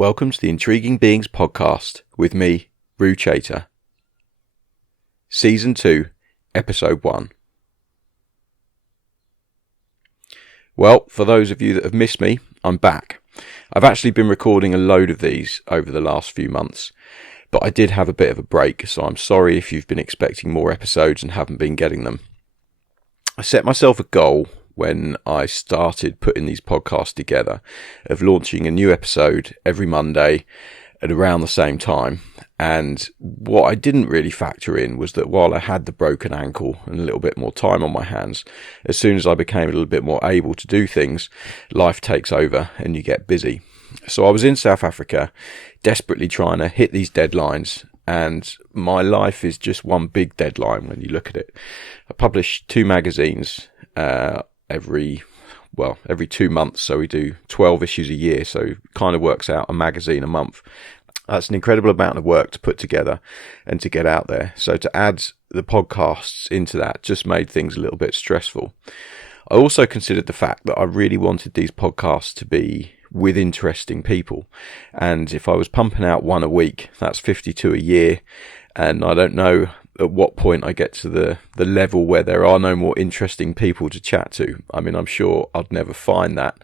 Welcome to the Intriguing Beings podcast with me, Rou Chater. Season 2, Episode 1. Well, for those of you that have missed me, I'm back. I've actually been recording a load of these over the last few months, but I did have a bit of a break, so I'm sorry if you've been expecting more episodes and haven't been getting them. I set myself a goal when I started putting these podcasts together of launching a new episode every Monday at around the same time. And what I didn't really factor in was that while I had the broken ankle and a little bit more time on my hands, as soon as I became a little bit more able to do things, life takes over and you get busy. So I was in South Africa, desperately trying to hit these deadlines. And my life is just one big deadline when you look at it. I publish 2 magazines every 2 months, so we do 12 issues a year, so it kind of works out a magazine a month. That's an incredible amount of work to put together and to get out there. So to add the podcasts into that just made things a little bit stressful. I also considered the fact that I really wanted these podcasts to be with interesting people, and if I was pumping out one a week, that's 52 a year, and I don't know at what point I get to the level where there are no more interesting people to chat to. I mean, I'm sure I'd never find that,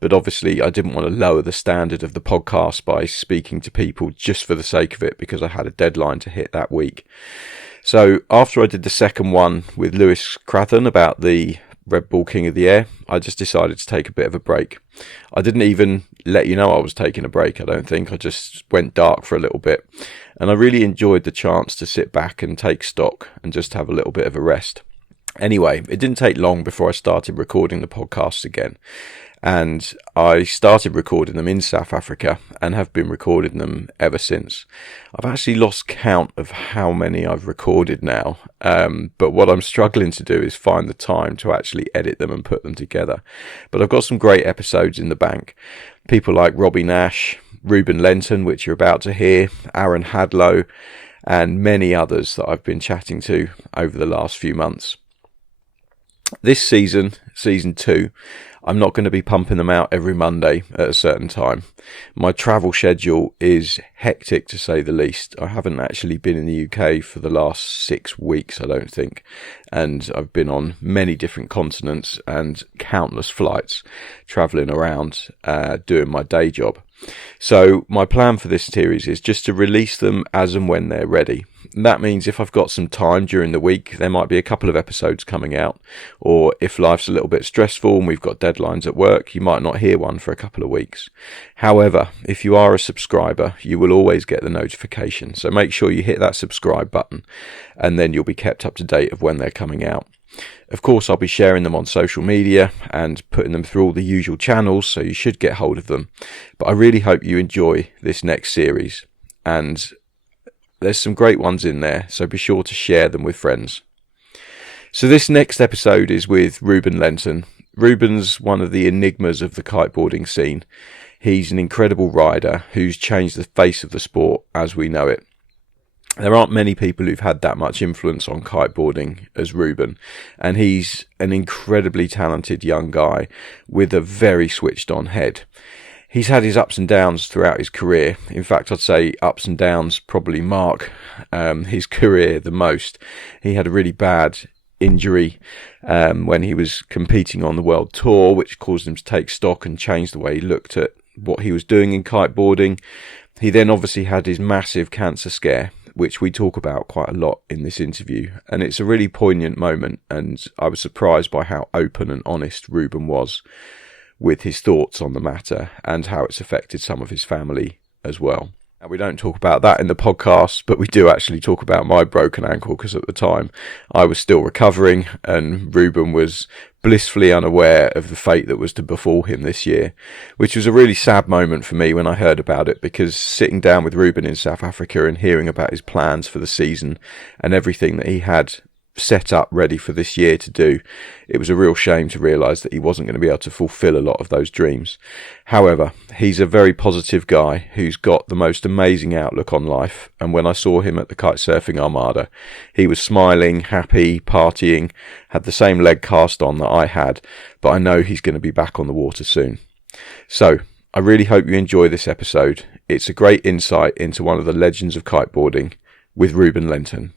but obviously I didn't want to lower the standard of the podcast by speaking to people just for the sake of it, because I had a deadline to hit that week. So after I did the second one with Lewis Crathern about the Red Bull King of the Air, I just decided to take a bit of a break. I didn't even let you know I was taking a break, I don't think. I just went dark for a little bit, and I really enjoyed the chance to sit back and take stock and just have a little bit of a rest. Anyway, it didn't take long before I started recording the podcasts again, and I started recording them in South Africa and have been recording them ever since. I've actually lost count of how many I've recorded now, but what I'm struggling to do is find the time to actually edit them and put them together. But I've got some great episodes in the bank. People like Robbie Nash, Ruben Lenten, which you're about to hear, Aaron Hadlow, and many others that I've been chatting to over the last few months. This season, season 2, I'm not going to be pumping them out every Monday at a certain time. My travel schedule is hectic, to say the least. I haven't actually been in the UK for the last 6 weeks, I don't think. And I've been on many different continents and countless flights, travelling around, doing my day job. So my plan for this series is just to release them as and when they're ready. And that means if I've got some time during the week, there might be a couple of episodes coming out. Or if life's a little bit stressful and we've got deadlines at work, you might not hear one for a couple of weeks. However, if you are a subscriber, you will always get the notification. So make sure you hit that subscribe button, and then you'll be kept up to date of when they're coming out. Of course, I'll be sharing them on social media and putting them through all the usual channels, so you should get hold of them. But I really hope you enjoy this next series, and there's some great ones in there, so be sure to share them with friends. So this next episode is with Ruben Lenten. Ruben's one of the enigmas of the kiteboarding scene. He's an incredible rider who's changed the face of the sport as we know it. There aren't many people who've had that much influence on kiteboarding as Ruben, and he's an incredibly talented young guy with a very switched on head. He's had his ups and downs throughout his career. In fact, I'd say ups and downs probably mark his career the most. He had a really bad injury when he was competing on the world tour, which caused him to take stock and change the way he looked at what he was doing in kiteboarding. He then obviously had his massive cancer scare, which we talk about quite a lot in this interview, and it's a really poignant moment, and I was surprised by how open and honest Ruben was with his thoughts on the matter and how it's affected some of his family as well. And we don't talk about that in the podcast, but we do actually talk about my broken ankle, because at the time I was still recovering and Ruben was blissfully unaware of the fate that was to befall him this year, which was a really sad moment for me when I heard about it, because sitting down with Ruben in South Africa and hearing about his plans for the season and everything that he had set up ready for this year to do, it was a real shame to realise that he wasn't going to be able to fulfil a lot of those dreams. However, he's a very positive guy who's got the most amazing outlook on life, and when I saw him at the Kitesurfing Armada, he was smiling, happy, partying, had the same leg cast on that I had, but I know he's going to be back on the water soon. So I really hope you enjoy this episode. It's a great insight into one of the legends of kiteboarding with Ruben Lenten.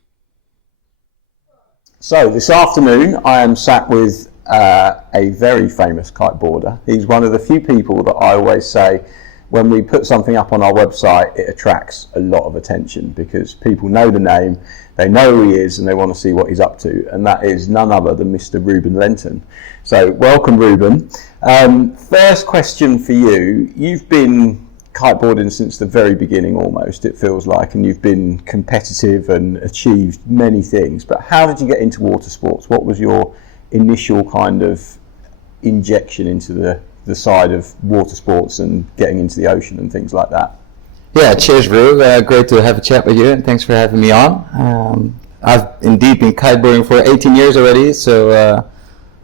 So this afternoon I am sat with a very famous kiteboarder. He's one of the few people that I always say when we put something up on our website, it attracts a lot of attention because people know the name, they know who he is, and they want to see what he's up to, and that is none other than Mr. Ruben Lenten. So welcome, Ruben. First question for you. You've been kiteboarding since the very beginning almost, it feels like, and you've been competitive and achieved many things, but how did you get into water sports? What was your initial kind of injection into the side of water sports and getting into the ocean and things like that? Yeah, cheers, Rou. Great to have a chat with you, and thanks for having me on. I've indeed been kiteboarding for 18 years already, so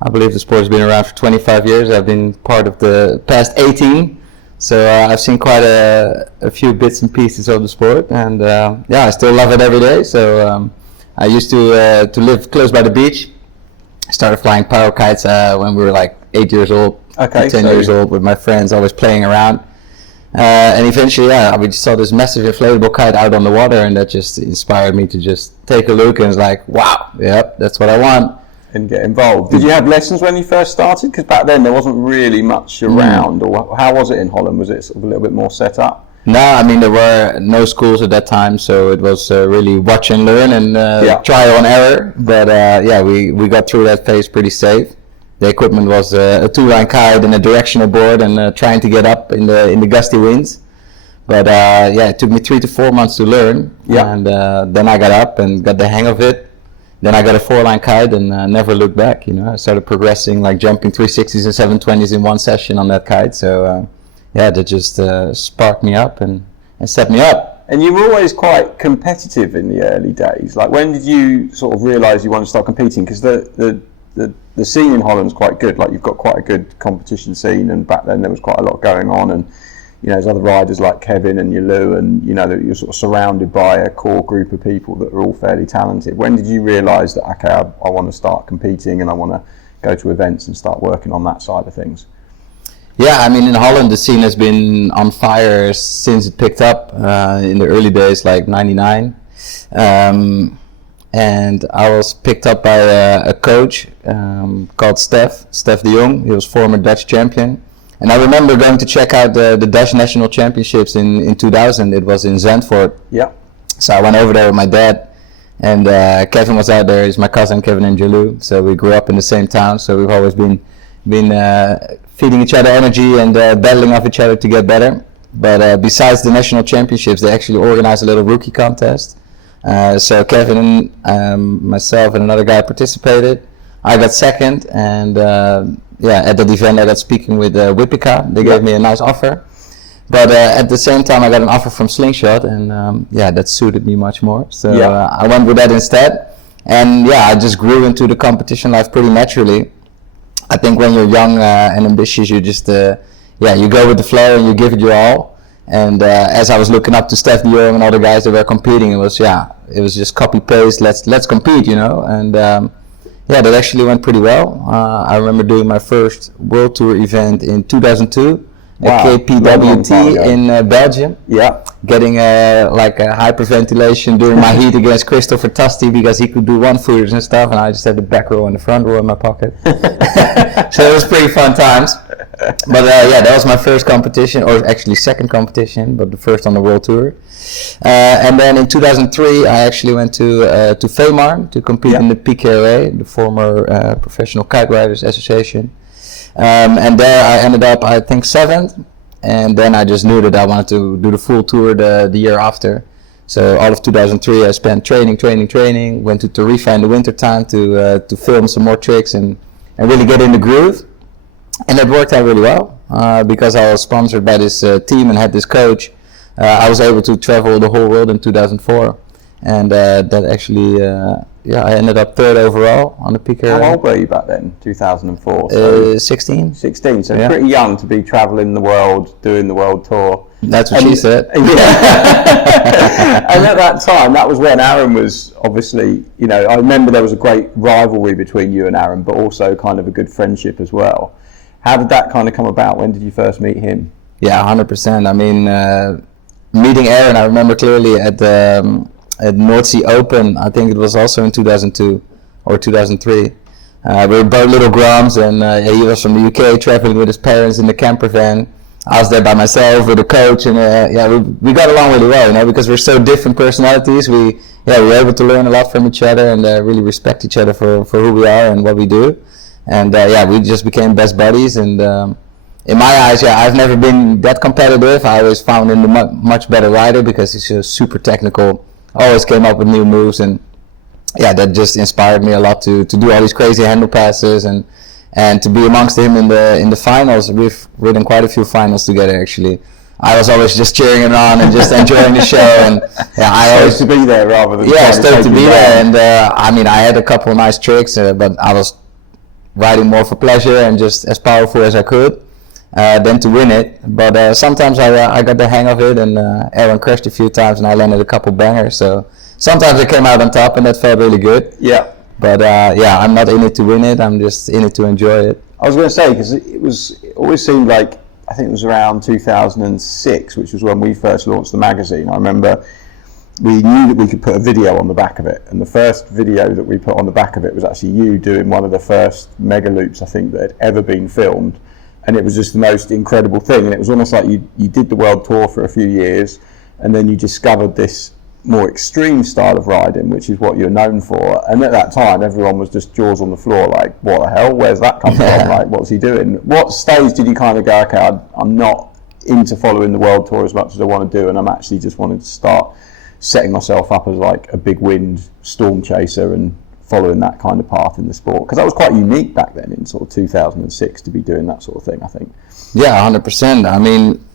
I believe the sport has been around for 25 years. I've been part of the past 18, so I've seen quite a few bits and pieces of the sport, and yeah, I still love it every day. So I used to live close by the beach. I started flying power kites when we were like 8 years old, 10 years old, with my friends, always playing around. And eventually, yeah, we just saw this massive inflatable kite out on the water, and that just inspired me to just take a look, and it's like, wow, yep, that's what I want. And get involved. Did you have lessons when you first started? Because back then there wasn't really much around, or how was it in Holland? Was it sort of a little bit more set up? No, I mean, there were no schools at that time, so it was really watch and learn and trial and error. But yeah, we got through that phase pretty safe. The equipment was a two-line kite and a directional board, and trying to get up in the gusty winds. But yeah, it took me 3 to 4 months to learn, and then I got up and got the hang of it. Then I got a 4-line kite and never looked back. You know, I started progressing, like jumping 360s and 720s in one session on that kite. So yeah, that just sparked me up and set me up. And you were always quite competitive in the early days. Like, when did you sort of realise you wanted to start competing? Because the scene in Holland's quite good. Like, you've got quite a good competition scene, and back then there was quite a lot going on, and you know, there's other riders like Kevin and Yulu, and you know that you're sort of surrounded by a core group of people that are all fairly talented. When did you realise that, okay, I want to start competing and I want to go to events and start working on that side of things? Yeah, I mean, in Holland the scene has been on fire since it picked up in the early days, like '99. And I was picked up by a coach called Stef de Jong. He was former Dutch champion. And I remember going to check out the Dutch national championships in 2000. It was in Zandvoort. Yeah. So I went over there with my dad, and Kevin was out there. He's my cousin, Kevin and Jalu. So we grew up in the same town. So we've always been feeding each other energy and battling off each other to get better. But besides the national championships, they actually organized a little rookie contest. So Kevin and myself and another guy participated. I got second, and yeah, at that event I got speaking with Wipika. They gave me a nice offer, but at the same time I got an offer from Slingshot, and yeah, that suited me much more. So I went with that instead, and yeah, I just grew into the competition life pretty naturally. I think when you're young and ambitious, you just you go with the flow and you give it your all. And as I was looking up to Stef de Jong and all the guys that were competing, it was just copy paste. Let's compete, you know. And yeah, that actually went pretty well. I remember doing my first World Tour event in 2002 at KPWT in Belgium. Yeah, getting like a hyperventilation during my heat against Christopher Tasti because he could do one-footers and stuff, and I just had the back row and the front row in my pocket. So it was pretty fun times. But yeah, that was my first competition, or actually second competition, but the first on the World Tour. And then in 2003, I actually went to Fehmarn to compete in the PKOA, the former Professional Kite Riders Association. And there I ended up, I think, 7th. And then I just knew that I wanted to do the full tour the year after. So all of 2003, I spent training. Went to Tarifa in the winter time to film some more tricks and really get in the groove. And it worked out really well because I was sponsored by this team and had this coach. I was able to travel the whole world in 2004, and that actually, I ended up 3rd overall on the PKR. How old were you back then? 2004. So 16. 16. So pretty young to be traveling the world, doing the world tour. That's what she said. Yeah. And at that time, that was when Aaron was obviously, you know, I remember there was a great rivalry between you and Aaron, but also kind of a good friendship as well. How did that kind of come about? When did you first meet him? Yeah, 100%. I mean, meeting Aaron, I remember clearly at North Sea Open. I think it was also in 2002 or 2003. We were both little grums, and he was from the UK, traveling with his parents in the camper van. I was there by myself with a coach, and we got along really well, you know, because we're so different personalities. We were able to learn a lot from each other and really respect each other for who we are and what we do. And we just became best buddies. And in my eyes, I've never been that competitive. I always found him a much better rider because he's just super technical. Always came up with new moves, and that just inspired me a lot to do all these crazy handle passes and to be amongst him in the finals. We've ridden quite a few finals together, actually. I was always just cheering him on and just enjoying the show, and I always to be there rather than stoked to be there. And I mean, I had a couple of nice tricks, but I was riding more for pleasure and just as powerful as I could than to win it. But sometimes I got the hang of it, and Aaron crashed a few times, and I landed a couple bangers. So sometimes I came out on top, and that felt really good. Yeah. But I'm not in it to win it. I'm just in it to enjoy it. I was going to say, because it always seemed like, I think it was around 2006, which was when we first launched the magazine. I remember we knew that we could put a video on the back of it, and the first video that we put on the back of it was actually you doing one of the first mega loops I think that had ever been filmed, and it was just the most incredible thing. And it was almost like you did the world tour for a few years, and then you discovered this more extreme style of riding, which is what you're known for. And at that time, everyone was just jaws on the floor, like, what the hell? Where's that come from? Like, what's he doing? What stage did you kind of go, okay, I'm not into following the world tour as much as I want to do, and I'm actually just wanting to start setting myself up as like a big wind storm chaser and following that kind of path in the sport? Because that was quite unique back then in sort of 2006 to be doing that sort of thing, I think. Yeah, 100%. I mean,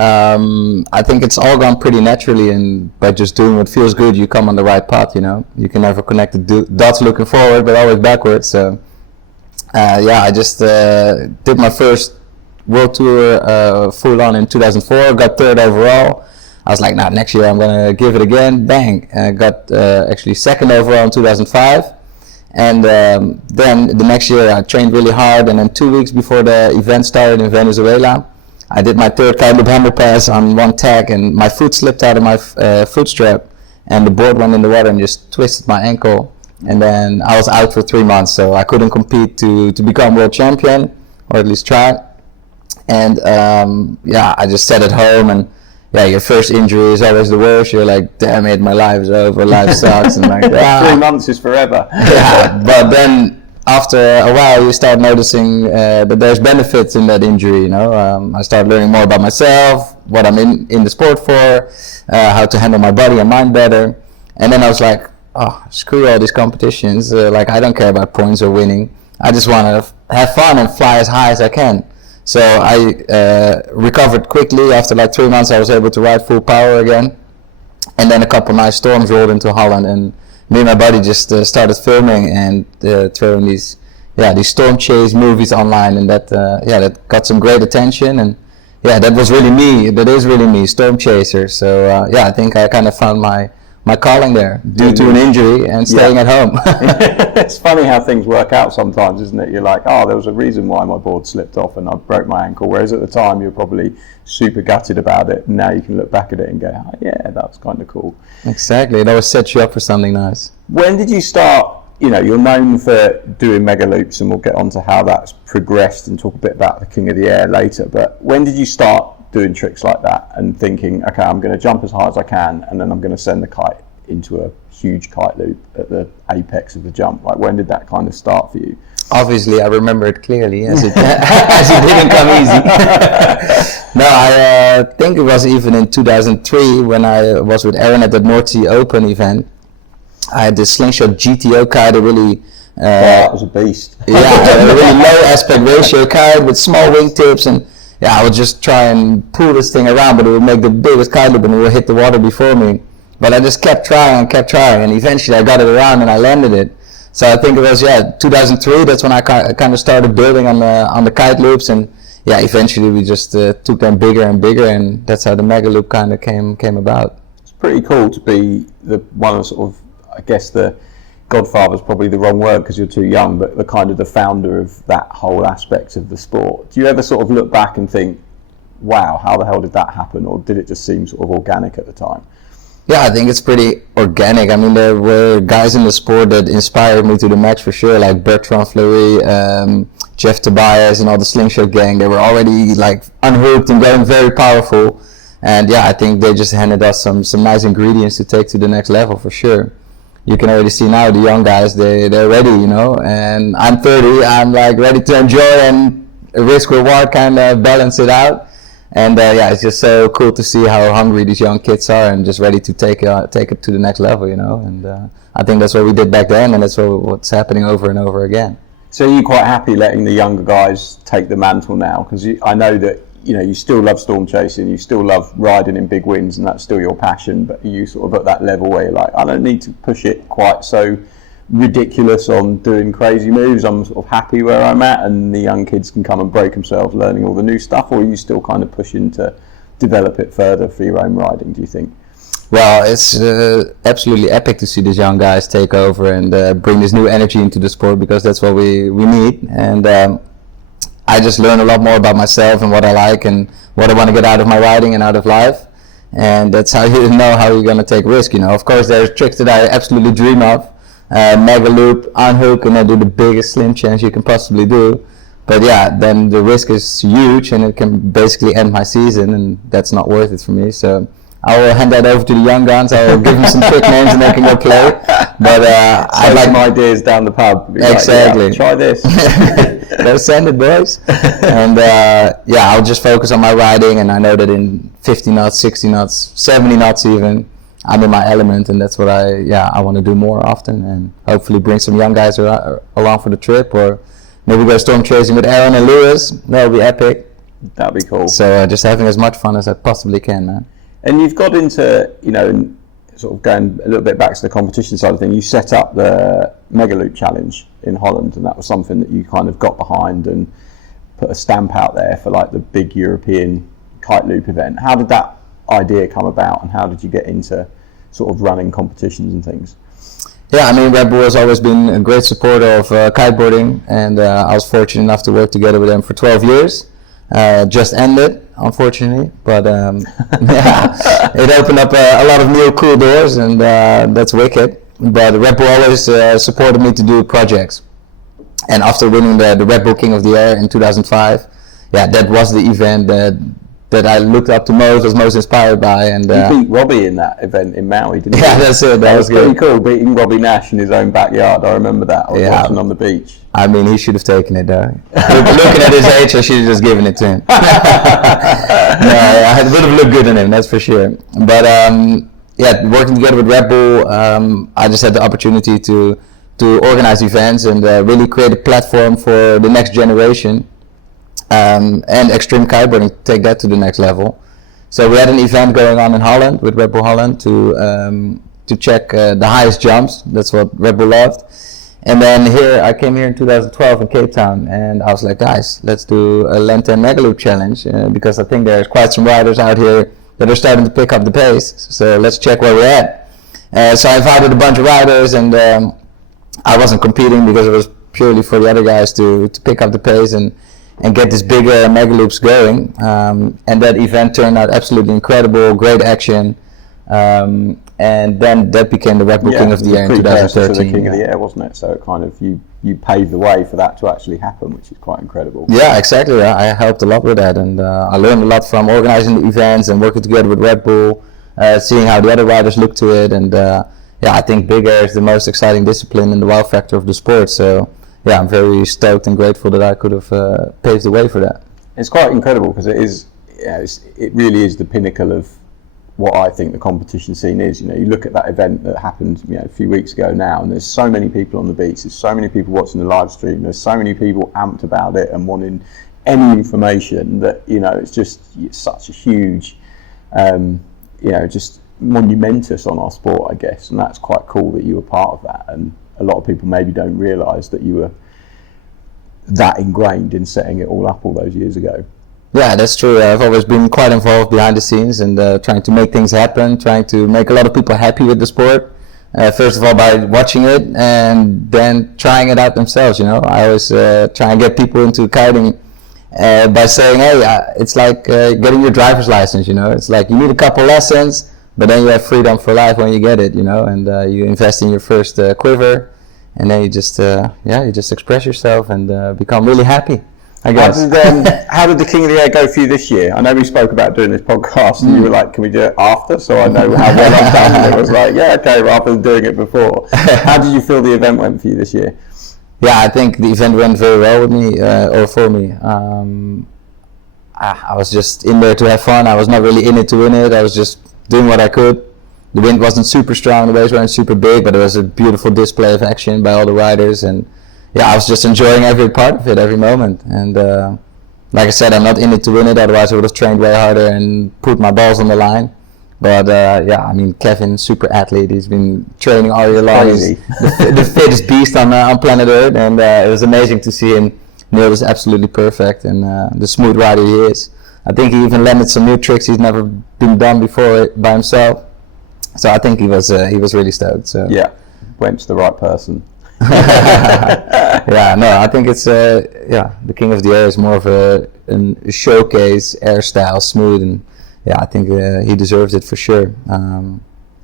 I think it's all gone pretty naturally, and by just doing what feels good, you come on the right path, you know. You can never connect the dots looking forward, but always backwards. So, I just did my first world tour full on in 2004, got third overall. I was like, nah, next year I'm going to give it again. Bang. Got actually second overall in 2005. And then the next year I trained really hard, and then 2 weeks before the event started in Venezuela, I did my third kind of hammer pass on one tack, and my foot slipped out of my foot strap, and the board went in the water and just twisted my ankle. And then I was out for 3 months, so I couldn't compete to become world champion, or at least try. And I just sat at home, and your first injury is always the worst. You're like, damn it, my life is over, life sucks. And like, 3 months is forever. But then after a while, you start noticing that there's benefits in that injury, you know. I started learning more about myself, what I'm in the sport for, how to handle my body and mind better. And then I was like, oh, screw all these competitions. Like, I don't care about points or winning. I just want to have fun and fly as high as I can. So I recovered quickly. After like 3 months, I was able to ride full power again. And then a couple nice storms rolled into Holland, and me and my buddy just started filming and throwing these storm chase movies online, and that got some great attention. And that was really me. That is really me, storm chaser. So I think I kind of found my calling there due to an injury and staying at home. It's funny how things work out sometimes, isn't it? You're like, oh, there was a reason why my board slipped off and I broke my ankle, whereas at the time you're probably super gutted about it, and now you can look back at it and go, oh, yeah, that was kind of cool. Exactly, it always sets you up for something nice. When did you start, you're known for doing mega loops, and we'll get on to how that's progressed and talk a bit about the King of the Air later, but when did you start doing tricks like that and thinking, okay, I'm going to jump as high as I can, and then I'm going to send the kite into a huge kite loop at the apex of the jump? Like, when did that kind of start for you? Obviously, I remember it clearly, as it as it didn't come easy. No, I think it was even in 2003 when I was with Aaron at the North Sea Open event. I had this slingshot GTO kite, a really that was a beast. a really low aspect ratio kite with small wingtips, and I would just try and pull this thing around, but it would make the biggest kite loop and it would hit the water before me. But I just kept trying, and eventually I got it around and I landed it. So I think it was 2003. That's when I kind of started building on the kite loops, and eventually we just took them bigger and bigger, and that's how the mega loop kind of came about. It's pretty cool to be the one of sort of, I guess the godfather's probably the wrong word because you're too young, but the kind of the founder of that whole aspect of the sport. Do you ever sort of look back and think, wow, how the hell did that happen? Or did it just seem sort of organic at the time? Yeah, I think it's pretty organic. I mean, there were guys in the sport that inspired me to the max for sure, like Bertrand Fleury, Jeff Tobias, and all the Slingshot gang. They were already like unhooked and getting very powerful. And yeah, I think they just handed us some nice ingredients to take to the next level for sure. You can already see now the young guys, they're ready, you know. And I'm 30, I'm like ready to enjoy and risk reward kind of balance it out. And yeah, it's just so cool to see how hungry these young kids are and just ready to take it to the next level, you know. And I think that's what we did back then, and that's what's happening over and over again. So are you quite happy letting the younger guys take the mantle now? Because I know that you still love storm chasing, you still love riding in big winds, and that's still your passion. But are you sort of at that level where you're like, I don't need to push it quite so ridiculous on doing crazy moves, I'm sort of happy where I'm at, and the young kids can come and break themselves learning all the new stuff? Or are you still kind of pushing to develop it further for your own riding, do you think? Well, it's absolutely epic to see these young guys take over and bring this new energy into the sport, because that's what we need. And I just learn a lot more about myself and what I like and what I want to get out of my riding and out of life. And that's how you know how you're going to take risk, you know. Of course, there's tricks that I absolutely dream of. Mega loop, unhook, and I do the biggest slim chance you can possibly do. But yeah, then the risk is huge and it can basically end my season, and that's not worth it for me. So I will hand that over to the young guns. I will give them some trick names and they can go play. But I like some ideas down the pub. Exactly. Like, yeah, try this. Go send it, boys. And yeah, I'll just focus on my riding, and I know that in 50 knots, 60 knots, 70 knots even, I'm in my element, and that's what I want to do more often, and hopefully bring some young guys along for the trip, or maybe go storm chasing with Aaron and Lewis. That would be epic. That'd be cool. So just having as much fun as I possibly can, man. And you've got into, sort of going a little bit back to the competition side of things, you set up the Mega Loop Challenge in Holland, and that was something that you kind of got behind and put a stamp out there for like the big European kite loop event. How did that idea come about, and how did you get into sort of running competitions and things? Yeah, I mean, Red Bull has always been a great supporter of kiteboarding, and I was fortunate enough to work together with them for 12 years. Just ended, unfortunately, but yeah, it opened up a lot of new cool doors, and that's wicked. But Red Bull always supported me to do projects, and after winning the Red Bull King of the Air in 2005, yeah, that was the event that I looked up to most, was most inspired by. And you beat Robbie in that event in Maui, didn't you? Yeah, that's it. That was pretty cool, beating Robbie Nash in his own backyard. I remember that. I was watching on the beach. I mean, he should have taken it though. Looking at his age, I should have just given it to him. No, it would have looked good on him, that's for sure. But yeah, working together with Red Bull, I just had the opportunity to organize events and really create a platform for the next generation. And extreme kiteboarding, take that to the next level. So we had an event going on in Holland with Red Bull Holland to check the highest jumps. That's what Red Bull loved. And then I came here in 2012 in Cape Town, and I was like, guys, let's do a Lenten Mega Loop Challenge, because I think there's quite some riders out here that are starting to pick up the pace. So let's check where we're at. So I invited a bunch of riders, and I wasn't competing because it was purely for the other guys to pick up the pace and get this bigger mega loops going. And that event turned out absolutely incredible, great action. And then that became the Red Bull King of the Air in 2013. The King of the Air, wasn't it? So it kind of you paved the way for that to actually happen, which is quite incredible. Yeah, exactly. I helped a lot with that, and I learned a lot from organizing the events and working together with Red Bull, seeing how the other riders look to it, and yeah, I think big air is the most exciting discipline and the wow factor of the sport. So yeah, I'm very stoked and grateful that I could have paved the way for that. It's quite incredible because it really is the pinnacle of what I think the competition scene is. You look at that event that happened a few weeks ago now, and there's so many people on the beach, there's so many people watching the live stream, there's so many people amped about it and wanting any information that it's such a huge just monumentous on our sport, I guess, and that's quite cool that you were part of that. And a lot of people maybe don't realise that you were that ingrained in setting it all up all those years ago. Yeah, that's true. I've always been quite involved behind the scenes and trying to make things happen, trying to make a lot of people happy with the sport. First of all, by watching it and then trying it out themselves. I always try and get people into kiting by saying, hey, it's like getting your driver's license, you know. It's like you need a couple lessons, but then you have freedom for life when you get it, you know, and you invest in your first quiver, and then you just express yourself and become really happy, I guess. How did the King of the Air go for you this year? I know we spoke about doing this podcast, and you were like, can we do it after, so I know how well I've done? And it was like, yeah, okay, rather than doing it before. How did you feel the event went for you this year? Yeah, I think the event went very well with me, or for me. I was just in there to have fun. I was not really in it to win it. I was just doing what I could. The wind wasn't super strong, the waves weren't super big, but it was a beautiful display of action by all the riders, and yeah, I was just enjoying every part of it, every moment. And like I said, I'm not in it to win it, otherwise I would have trained way harder and put my balls on the line. But yeah, I mean, Kevin, super athlete, he's been training all year long. He's the fittest beast on planet Earth, and it was amazing to see him. Neil was absolutely perfect, and the smooth rider he is. I think he even landed some new tricks he's never been done before by himself. So I think he was really stoked. So yeah, went to the right person. Yeah, no, I think it's the King of the Air is more of a showcase, air style, smooth, and yeah, I think he deserves it for sure. And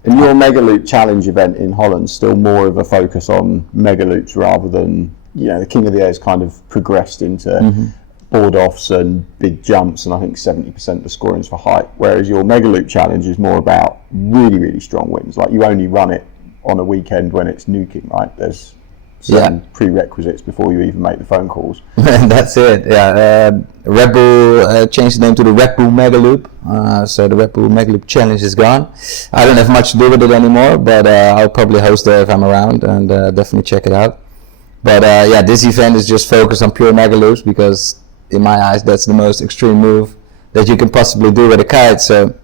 your Mega Loop Challenge event in Holland still more of a focus on Mega Loops rather than, you know, the King of the Air has kind of progressed into board offs and big jumps, and I think 70% of the scoring is for height, whereas your Mega Loop Challenge is more about really, really strong winds. Like, you only run it on a weekend when it's nuking, right? There's certain prerequisites before you even make the phone calls. That's it. Yeah, Red Bull changed the name to the Red Bull Mega Loop, so the Red Bull Mega Loop Challenge is gone. I don't have much to do with it anymore, but I'll probably host there if I'm around, and definitely check it out. But yeah, this event is just focused on pure Mega Loops, because in my eyes that's the most extreme move that you can possibly do with a kite. So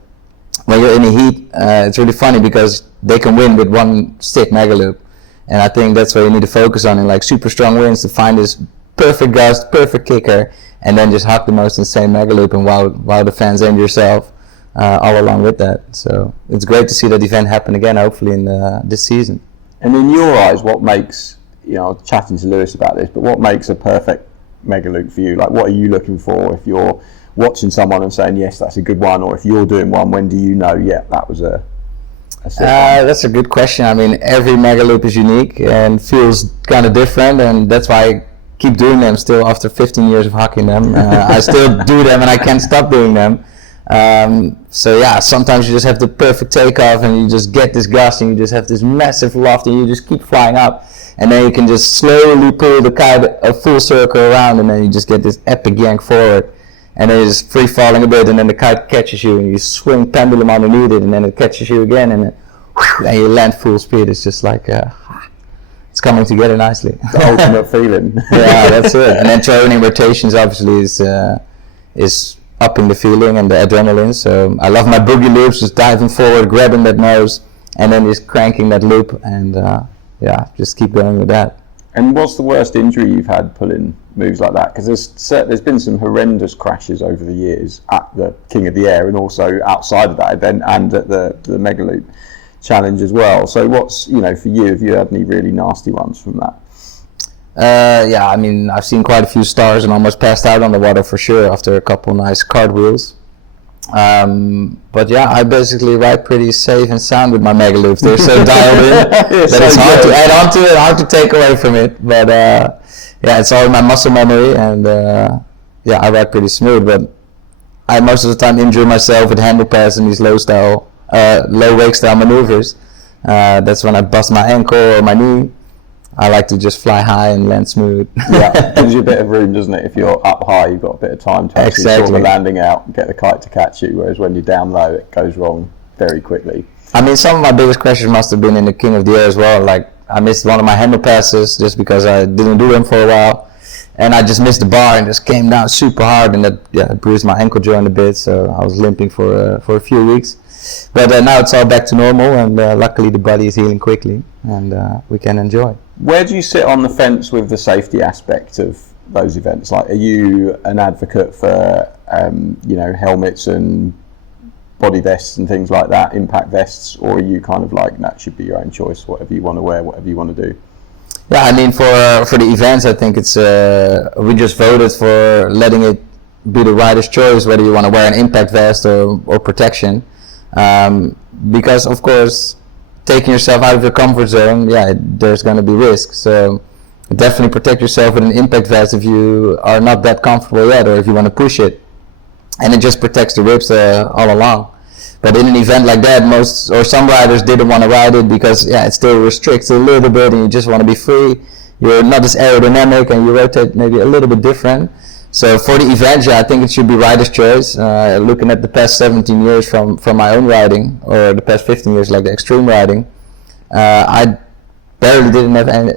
when you're in the heat, it's really funny because they can win with one stick Mega Loop. And I think that's what you need to focus on in like super strong winds, to find this perfect gust, perfect kicker, and then just hop the most insane Mega Loop and wow the fans and yourself all along with that. So it's great to see that event happen again, hopefully in this season. And in your eyes, what makes, you know, I was chatting to Lewis about this, but what makes a perfect Mega Loop for you? Like, what are you looking for if you're watching someone and saying, yes, that's a good one, or if you're doing one, when do you know, yeah, that was a that's a good question. I mean, every Mega Loop is unique and feels kind of different, and that's why I keep doing them still after 15 years of hocking them. I still do them and I can't stop doing them. So yeah, sometimes you just have the perfect takeoff and you just get this gust and you just have this massive loft and you just keep flying up, and then you can just slowly pull the kite a full circle around, and then you just get this epic yank forward, and then you're just free falling a bit, and then the kite catches you and you swing pendulum underneath it, and then it catches you again, and then you land full speed. It's just like it's coming together nicely. The ultimate feeling. Yeah, that's it. And then turning rotations obviously is upping the feeling and the adrenaline. So I love my boogie loops, just diving forward, grabbing that nose, and then just cranking that loop, and yeah, just keep going with that. And what's the worst injury you've had pulling moves like that? Because there's been some horrendous crashes over the years at the King of the Air, and also outside of that event, and at the Mega Loop Challenge as well. So what's, you know, for you, have you had any really nasty ones from that? Yeah, I mean, I've seen quite a few stars and almost passed out on the water for sure after a couple nice cartwheels. But yeah, I basically ride pretty safe and sound with my Mega Loops. They're so dialed in that it's hard to add on to it, hard to take away from it. But yeah, it's all in my muscle memory, and yeah, I ride pretty smooth. But I most of the time injure myself with handle pads and these low wake style maneuvers. That's when I bust my ankle or my knee. I like to just fly high and land smooth. Yeah, gives you a bit of room, doesn't it? If you're up high, you've got a bit of time to actually sort the landing out and get the kite to catch you, whereas when you're down low, it goes wrong very quickly. I mean, some of my biggest crashes must have been in the King of the Air as well. Like, I missed one of my handle passes just because I didn't do them for a while, and I just missed the bar and just came down super hard, and that bruised my ankle joint a bit, so I was limping for a few weeks. But now it's all back to normal, and luckily the body is healing quickly, and we can enjoy. Where do you sit on the fence with the safety aspect of those events? Like, are you an advocate for you know, helmets and body vests and things like that, impact vests, or are you kind of like, that should be your own choice, whatever you want to wear, whatever you want to do? Yeah, I mean, for the events, I think it's we just voted for letting it be the rider's choice whether you want to wear an impact vest or protection, because of course taking yourself out of your comfort zone, there's going to be risk. So definitely protect yourself with an impact vest if you are not that comfortable yet, or if you want to push it, and it just protects the ribs all along. But in an event like that, some riders didn't want to ride it because it still restricts a little bit, and you just want to be free. You're not as aerodynamic, and you rotate maybe a little bit different. So for the event, I think it should be rider's choice. Looking at the past 17 years from my own riding, or the past 15 years like the extreme riding, I barely didn't have any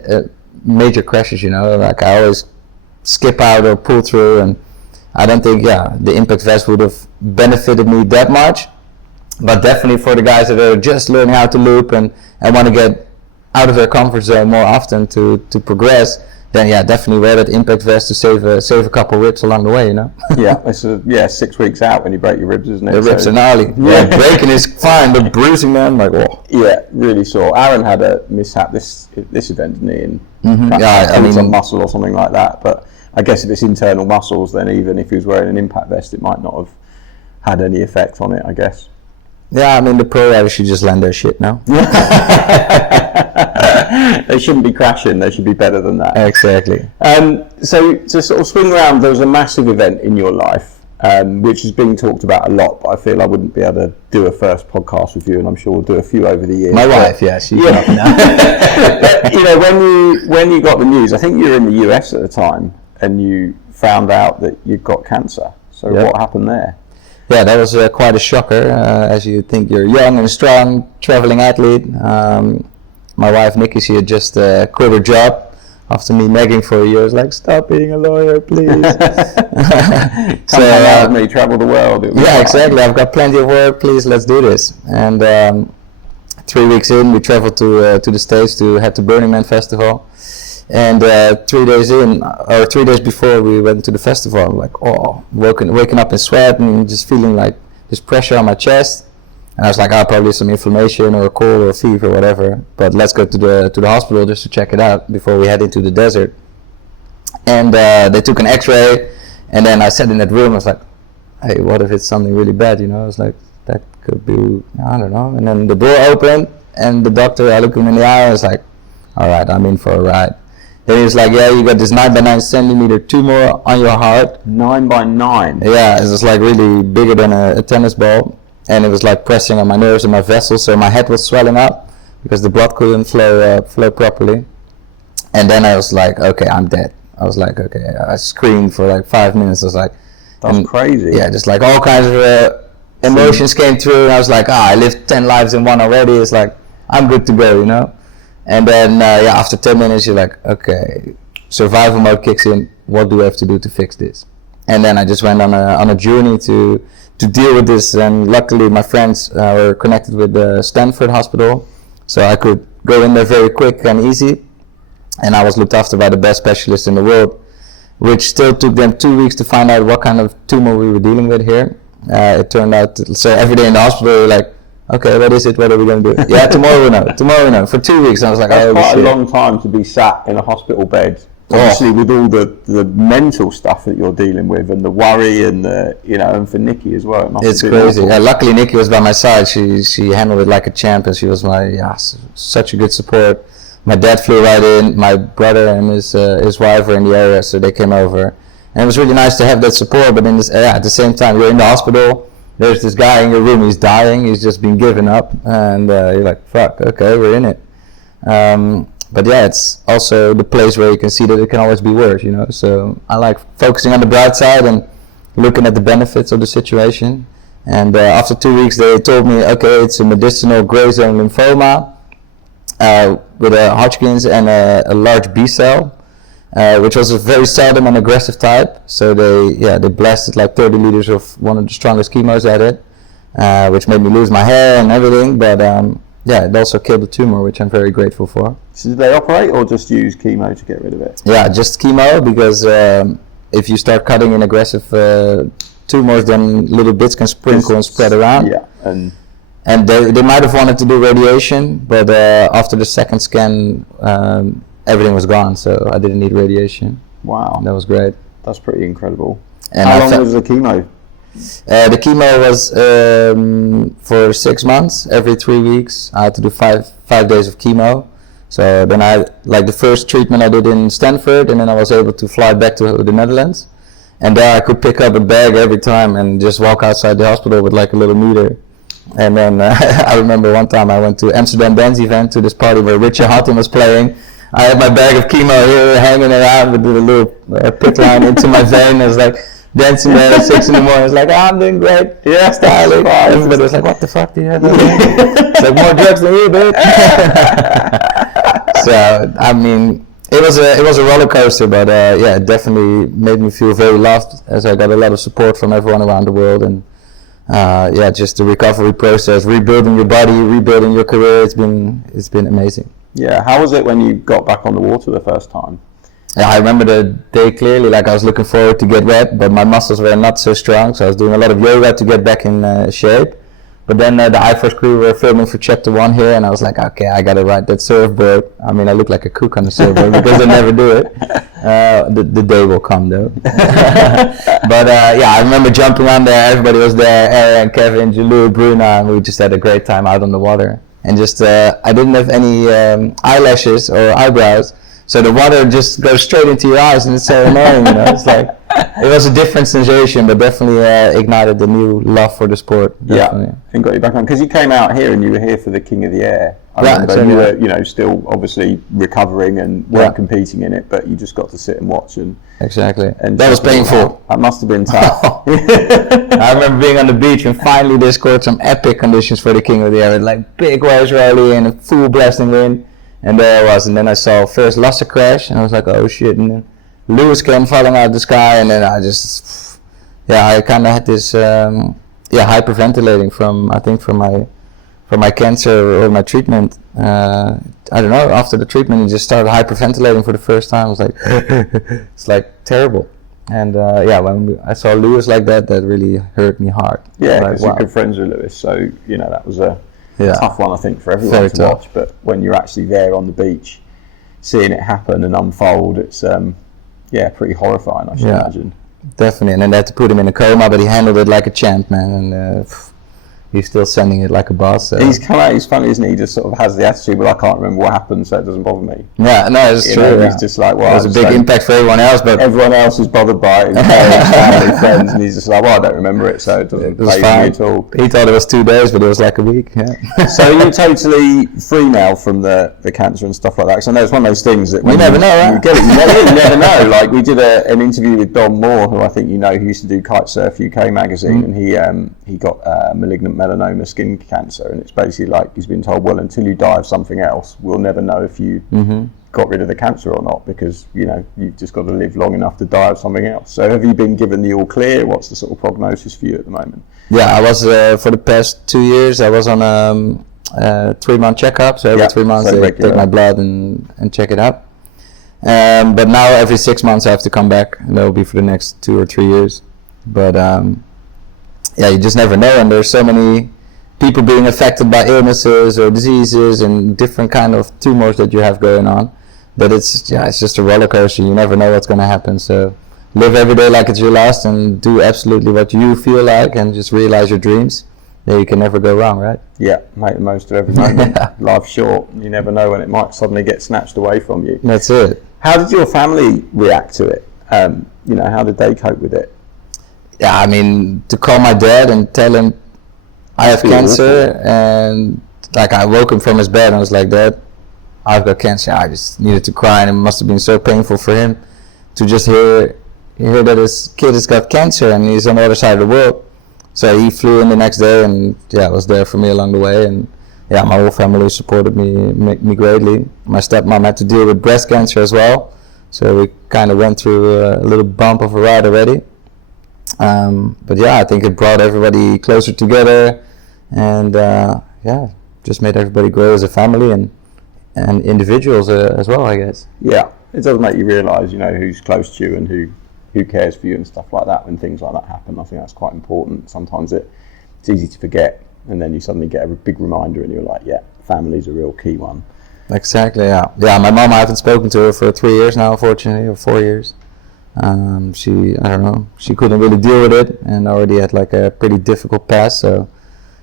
major crashes. Like I always skip out or pull through, and I don't think the impact vest would have benefited me that much. But definitely for the guys that are just learning how to loop and want to get out of their comfort zone more often to progress, then definitely wear that impact vest to save a couple ribs along the way, It's 6 weeks out when you break your ribs, isn't it? The ribs are gnarly. Breaking is fine, but bruising them, like, oh. Yeah, really sore. Aaron had a mishap this event, didn't he? Some muscle or something like that. But I guess if it's internal muscles, then even if he was wearing an impact vest, it might not have had any effect on it, I guess. Yeah, the pro riders should just land their shit now. They shouldn't be crashing, they should be better than that. Exactly. So to sort of swing around, there was a massive event in your life, which is being talked about a lot, but I feel I wouldn't be able to do a first podcast with you, and I'm sure we'll do a few over the years. My wife, she's up now. When you got the news, I think you were in the US at the time, and you found out that you'd got cancer. So what happened there? Yeah, that was quite a shocker, as you think you're young and strong, traveling athlete. My wife, Nikki, she had just quit her job after me nagging for a year. I was like, stop being a lawyer, please. Come hang out with me, travel the world. Exactly. I've got plenty of work, please, let's do this. And 3 weeks in, we traveled to the States to head to Burning Man Festival. And 3 days before we went to the festival, I'm like, waking up in sweat and just feeling like this pressure on my chest. And I was like, probably some inflammation or a cold or a fever or whatever. But let's go to the hospital just to check it out before we head into the desert. And they took an X-ray, and then I sat in that room. I was like, hey, what if it's something really bad? I was like, that could be, I don't know. And then the door opened, and the doctor, I looked him in the eye. I was like, all right, I'm in for a ride. Then he was like, you got this 9 by 9 centimeter tumor on your heart. 9 by 9? Yeah, it was like really bigger than a tennis ball. And it was like pressing on my nerves and my vessels, so my head was swelling up because the blood couldn't flow properly. And then I was like, okay, I'm dead. I was like, okay, I screamed for like 5 minutes. I was like, that's crazy. Yeah, just like all kinds of emotions came through, and I was like, I lived 10 lives in one already. It's like, I'm good to go, And then after 10 minutes, you're like, okay, survival mode kicks in. What do I have to do to fix this? And then I just went on a journey to deal with this. And luckily, my friends were connected with the Stanford Hospital, so I could go in there very quick and easy. And I was looked after by the best specialists in the world, which still took them 2 weeks to find out what kind of tumor we were dealing with here. It turned out, so every day in the hospital, we were like, okay, what is it? What are we going to do? Yeah, tomorrow we know. For 2 weeks, I was like, that's quite a long time to be sat in a hospital bed. Obviously, with all the mental stuff that you're dealing with, and the worry, and and for Nikki as well. It's crazy. Yeah, luckily, Nikki was by my side. She handled it like a champ, and she was such a good support. My dad flew right in. My brother and his wife were in the area, so they came over, and it was really nice to have that support. But at the same time, you're in the hospital. There's this guy in your room, he's dying, he's just been given up, and you're like, fuck, okay, we're in it. But it's also the place where you can see that it can always be worse, so I like focusing on the bright side and looking at the benefits of the situation. And after 2 weeks, they told me, okay, it's a medicinal gray zone lymphoma with a Hodgkin's and a large B cell. Which was a very seldom and aggressive type, so they blasted like 30 liters of one of the strongest chemos at it, which made me lose my hair and everything, but it also killed the tumor, which I'm very grateful for. So did they operate or just use chemo to get rid of it? Yeah, just chemo, because if you start cutting in aggressive tumors, then little bits can sprinkle and spread around. Yeah, and they might have wanted to do radiation, but after the second scan, everything was gone, so I didn't need radiation. Wow. That was great. That's pretty incredible. And How long was the chemo? The chemo was for 6 months. Every 3 weeks, I had to do five days of chemo. So then the first treatment I did in Stanford, and then I was able to fly back to the Netherlands. And there I could pick up a bag every time and just walk outside the hospital with like a little meter. And then I remember one time I went to Amsterdam Dance Event, to this party where Rou Chater was playing. I had my bag of chemo here hanging around with a little pick line into my vein. I was like dancing there at 6 in the morning. I was like, I'm doing great. Yeah, styling. Everybody was like, what the fuck do you have? It's like, more drugs than you, dude. So, I mean, it was a roller coaster, but yeah, it definitely made me feel very loved, as I got a lot of support from everyone around the world. And yeah, just the recovery process, rebuilding your body, rebuilding your career, it's been amazing. Yeah, how was it when you got back on the water the first time? Yeah, I remember the day clearly. Like, I was looking forward to get wet, but my muscles were not so strong, so I was doing a lot of yoga to get back in shape. But then the iForce crew were filming for chapter 1 here, and I was like, okay, I gotta ride that surfboard. I mean, I look like a kook on the surfboard because I never do it. The day will come though. But yeah, I remember jumping on there. Everybody was there, Aaron, Kevin, Jalou, Bruna, and we just had a great time out on the water. And just, I didn't have any eyelashes or eyebrows, so the water just goes straight into your eyes, and it's so annoying, you know. It's like, it was a different sensation, but definitely ignited the new love for the sport. Definitely. Yeah, and got you back on, because you came out here and you were here for the King of the Air. I remember you were, you know, still obviously recovering and weren't competing in it, but you just got to sit and watch. And exactly. And that was painful. That must have been tough. I remember being on the beach, and finally they scored some epic conditions for the King of the Air, with like big waves rolling and a full blasting wind. And there I was, and then I saw first Lasse crash, and I was like, oh shit. And then Lewis came falling out of the sky, and then I just, yeah, I kind of had this, hyperventilating from my cancer or my treatment. I don't know, after the treatment, you just started hyperventilating for the first time. I was like, it's like terrible. And yeah, when I saw Lewis like that, that really hurt me hard. Yeah, because you're good friends with Lewis, so, you know, that was a tough one, I think, for everyone Very to tough. watch. But when you're actually there on the beach, seeing it happen and unfold, it's pretty horrifying, I should imagine. Definitely, and then they had to put him in a coma, but he handled it like a champ, man, and he's still sending it like a boss. So. He's come out, he's funny, isn't he? He just sort of has the attitude, well, I can't remember what happened, so it doesn't bother me. Yeah, no, it's true. He's just like, well, it was a big impact for everyone else, but everyone else is bothered by it, his parents, family, friends, and he's just like, well, I don't remember it, so it doesn't play with me at all. He thought it was 2 days, but it was like a week. Yeah. So you're totally free now from the cancer and stuff like that? Because I know it's one of those things that when you never know, right? You get it, you never know. Like, we did an interview with Don Moore, who I think you know, who used to do Kitesurf UK magazine, and he got malignant melanoma skin cancer, and it's basically like he's been told, well, until you die of something else, we'll never know if you got rid of the cancer or not, because, you know, you've just got to live long enough to die of something else. So have you been given the all clear? What's the sort of prognosis for you at the moment? Yeah, I was for the past 2 years, I was on a 3-month checkup, so every 3 months they take my blood and check it out. But now every 6 months I have to come back, and that will be for the next 2 or 3 years. But yeah, you just never know, and there's so many people being affected by illnesses or diseases and different kind of tumors that you have going on, but it's just a roller coaster. You never know what's going to happen, so live every day like it's your last, and do absolutely what you feel like, and just realize your dreams. Then you can never go wrong, right? Yeah, make the most of every moment. Life's short, you never know when it might suddenly get snatched away from you. That's it. How did your family react to it? You know, how did they cope with it? Yeah, I mean, to call my dad and tell him I have cancer, and like I woke him from his bed and I was like, Dad, I've got cancer. I just needed to cry, and it must have been so painful for him to just hear that his kid has got cancer and he's on the other side of the world. So he flew in the next day and was there for me along the way, and my whole family supported me greatly. My stepmom had to deal with breast cancer as well, so we kind of went through a little bump of a ride already. But yeah, I think it brought everybody closer together, and just made everybody grow as a family and individuals as well, I guess. Yeah, it does make you realise, you know, who's close to you and who cares for you and stuff like that when things like that happen. I think that's quite important. Sometimes it's easy to forget, and then you suddenly get a big reminder and you're like, yeah, family's a real key one. Exactly, yeah. Yeah, my mom, I haven't spoken to her for 3 years now, unfortunately, or 4 years. I don't know, she couldn't really deal with it and already had like a pretty difficult past. So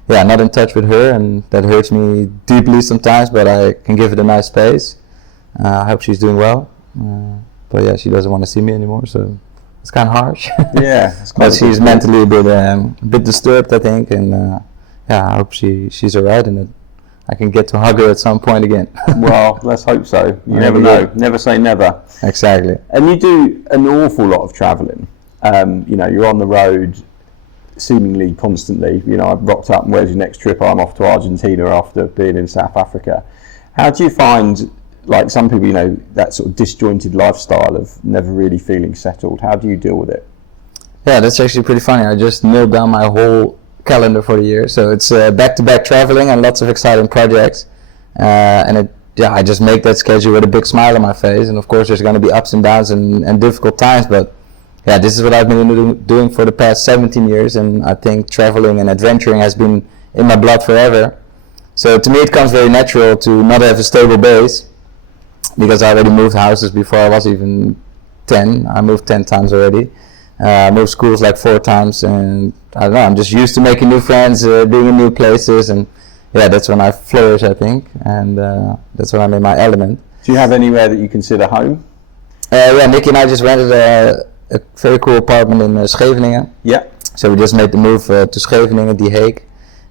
yeah, not in touch with her, and that hurts me deeply sometimes, but I can give it a nice space. I hope she's doing well. But yeah, she doesn't want to see me anymore, so it's kind of harsh. Yeah, but she's mentally a bit disturbed, I think, and yeah, I hope she's alright and that I can get to hug her at some point again. Well, let's hope so. You never know. Never say never. Exactly. And you do an awful lot of travelling. You know, you're on the road seemingly constantly. You know, I've rocked up and where's your next trip? I'm off to Argentina after being in South Africa. How do you find, like some people, you know, that sort of disjointed lifestyle of never really feeling settled? How do you deal with it? Yeah, that's actually pretty funny. I just nailed down my whole calendar for the year, so it's back-to-back traveling and lots of exciting projects, and I just make that schedule with a big smile on my face. And of course there's going to be ups and downs and difficult times, but yeah, this is what I've been doing for the past 17 years, and I think traveling and adventuring has been in my blood forever. So to me it comes very natural to not have a stable base, because I already moved houses before I was even 10. I moved 10 times already. I moved schools like 4 times, and I don't know, I'm just used to making new friends, being in new places, and yeah, that's when I flourish, I think, and that's when I'm in my element. Do you have anywhere that you consider home? Yeah, Nicky and I just rented a very cool apartment in Scheveningen. Yeah. So we just made the move to Scheveningen, The Hague,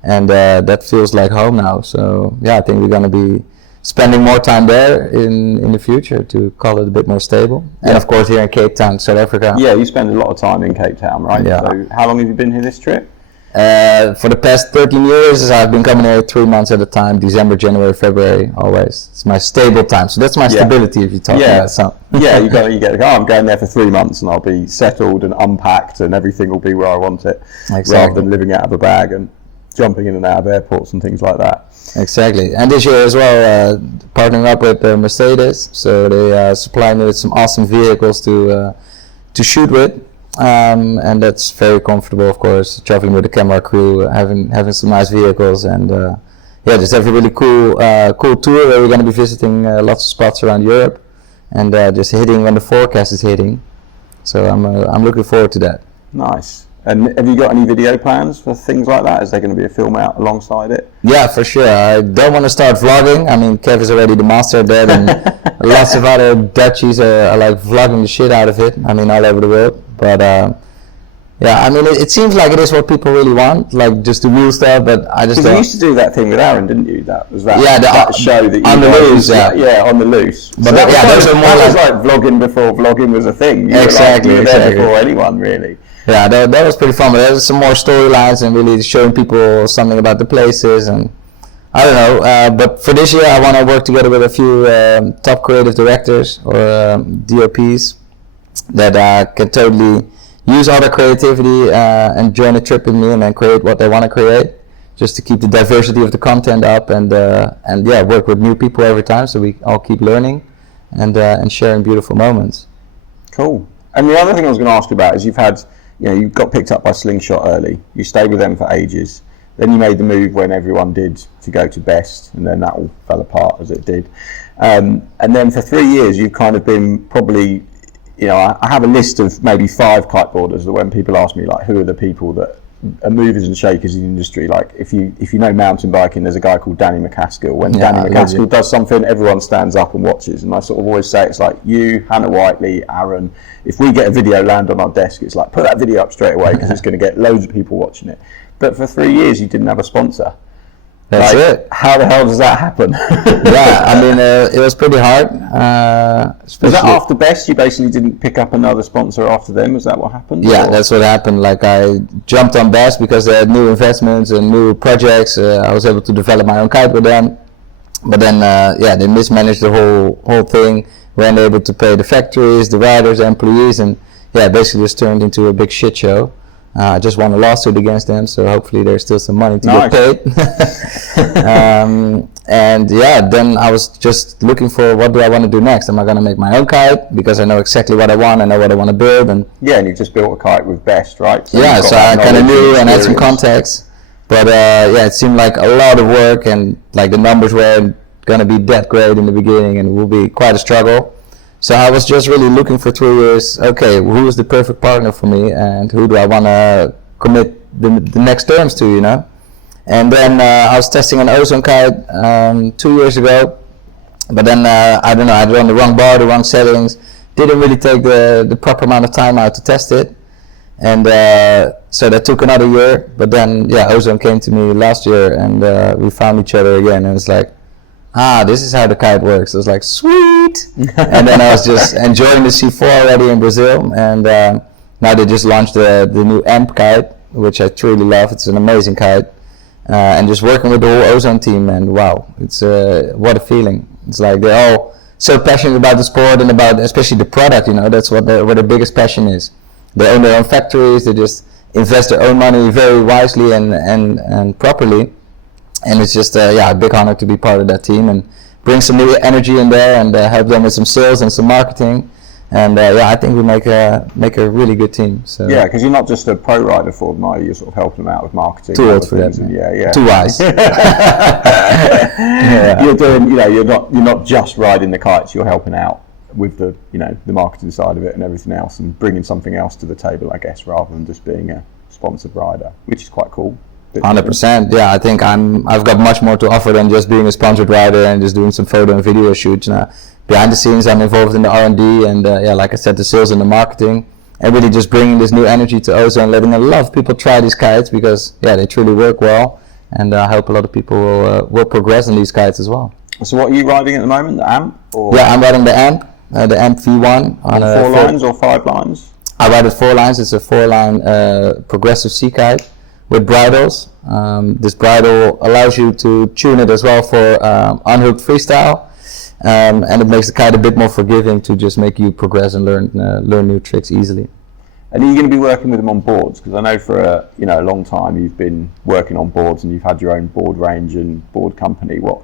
and that feels like home now. So yeah, I think we're going to be spending more time there in the future to call it a bit more stable. And of course here in Cape Town, South Africa. Yeah, you spend a lot of time in Cape Town, right? Yeah. So how long have you been here this trip? For the past 13 years, I've been coming here 3 months at a time, December, January, February, always. It's my stable time. So that's my stability, if you talk about so. Yeah, you get, I'm going there for 3 months and I'll be settled and unpacked and everything will be where I want it. Exactly. Rather than living out of a bag and jumping in and out of airports and things like that. Exactly. And this year as well, partnering up with Mercedes, so they supply me with some awesome vehicles to shoot with, and that's very comfortable, of course, traveling with the camera crew, having some nice vehicles, and yeah, just have a really cool tour where we're going to be visiting lots of spots around Europe, and just hitting when the forecast is hitting. So I'm looking forward to that. Nice. And have you got any video plans for things like that? Is there going to be a film out alongside it? Yeah, for sure. I don't want to start vlogging. I mean, Kev is already the master of that, and lots of other Dutchies are like vlogging the shit out of it. I mean, all over the world. But yeah, I mean, it seems like it is what people really want, like just the real stuff. But I just don't. You used to do that thing with Aaron, didn't you? That was that. Yeah, that show that you on the loose. Yeah, on the loose. But so yeah, those are more like vlogging before vlogging was a thing. Exactly. You were there before anyone really. Yeah, that was pretty fun, but there's some more storylines and really showing people something about the places, and I don't know, but for this year I want to work together with a few top creative directors or DOPs that can totally use all their creativity and join a trip with me and then create what they want to create, just to keep the diversity of the content up, and yeah, work with new people every time so we all keep learning and sharing beautiful moments. Cool. And the other thing I was going to ask you about is you got picked up by Slingshot early. You stayed with them for ages. Then you made the move when everyone did to go to Best, and then that all fell apart as it did. And then for 3 years, you've kind of been probably, I have a list of maybe 5 kiteboarders that when people ask me, like, who are the people that are movers and shakers in the industry, like if you know mountain biking, there's a guy called Danny McCaskill. When Danny McCaskill does something, everyone stands up and watches, and I sort of always say it's like you, Hannah Whiteley, Aaron. If we get a video land on our desk, it's like put that video up straight away because it's going to get loads of people watching it. But for 3 years you didn't have a sponsor. That's it. How the hell does that happen? Yeah, I mean, it was pretty hard. Was that after Best? You basically didn't pick up another sponsor after them? Is that what happened? Yeah, that's what happened. Like, I jumped on Best because they had new investments and new projects. I was able to develop my own kite with them. But then, yeah, they mismanaged the whole thing. We weren't able to pay the factories, the riders, the employees, and yeah, basically just turned into a big shit show. I just won a lawsuit against them, so hopefully there's still some money to get paid. And yeah, then I was just looking for what do I want to do next. Am I going to make my own kite? Because I know exactly what I want, I know what I want to build. And yeah, and you've just built a kite with Best, right? So yeah, so I kind of knew and had some context. But yeah, it seemed like a lot of work, and like the numbers were going to be that great in the beginning, and it will be quite a struggle. So I was just really looking for 3 years. Okay, who is the perfect partner for me, and who do I want to commit the next terms to, you know? And then I was testing an ozone kite 2 years ago, but then I don't know, I had it on the wrong bar, the wrong settings. Didn't really take the proper amount of time out to test it, and so that took another year. But then ozone came to me last year, and we found each other again, and it's like, this is how the kite works. I was like, sweet. And then I was just enjoying the C4 already in Brazil, and now they just launched the new AMP kite, which I truly love. It's an amazing kite, and just working with the whole ozone team, and wow, it's what a feeling. It's like they're all so passionate about the sport and about especially the product, you know. That's what their biggest passion is. They own their own factories, they just invest their own money very wisely and properly, and it's just a big honor to be part of that team and bring some new energy in there and help them with some sales and some marketing. And I think we make a really good team. So yeah, because you're not just a pro rider for them, are you? You're sort of helping them out with marketing. Too old for that. Too wise. You're doing, you're not just riding the kites. You're helping out with the marketing side of it and everything else, and bringing something else to the table, I guess, rather than just being a sponsored rider, which is quite cool. 100%. Yeah, I think I've got much more to offer than just being a sponsored rider and just doing some photo and video shoots. Now, behind the scenes, I'm involved in the R&D and like I said, the sales and the marketing, and really just bringing this new energy to ozone, letting a lot of people try these kites because they truly work well, and I hope a lot of people will progress in these kites as well. So what are you riding at the moment? The AMP? Or? Yeah, I'm riding the AMP V1 on 4 lines or 5 lines? I ride it 4 lines. It's a 4-line progressive sea kite with bridles. This bridle allows you to tune it as well for unhooked freestyle, and it makes the kite a bit more forgiving to just make you progress and learn new tricks easily. And are you going to be working with them on boards? Because I know for a long time you've been working on boards and you've had your own board range and board company. What